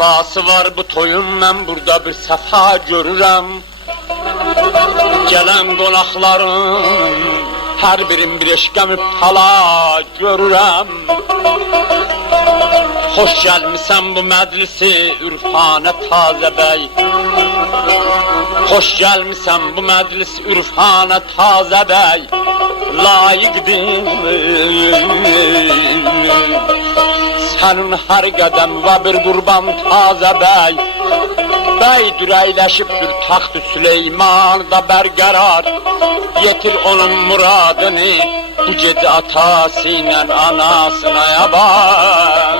Safası var bu toyun, mən burada bir səfa görürəm. Gələn qonaqların hər birin bir eşqə müptəla görürəm. Xoş gəlmisən bu məclisi ürfana Tazə bəy. Xoş gəlmisən bu məclis ürfana Tazə bəy. Layiqdir sənin hər qədəm və bir qurban Tazə bəy. Bəy dürəyləşibdir taxt-ı Süleyman'da bərqərar. Yetir onun muradını bu gecə atası ilə anasına yaban.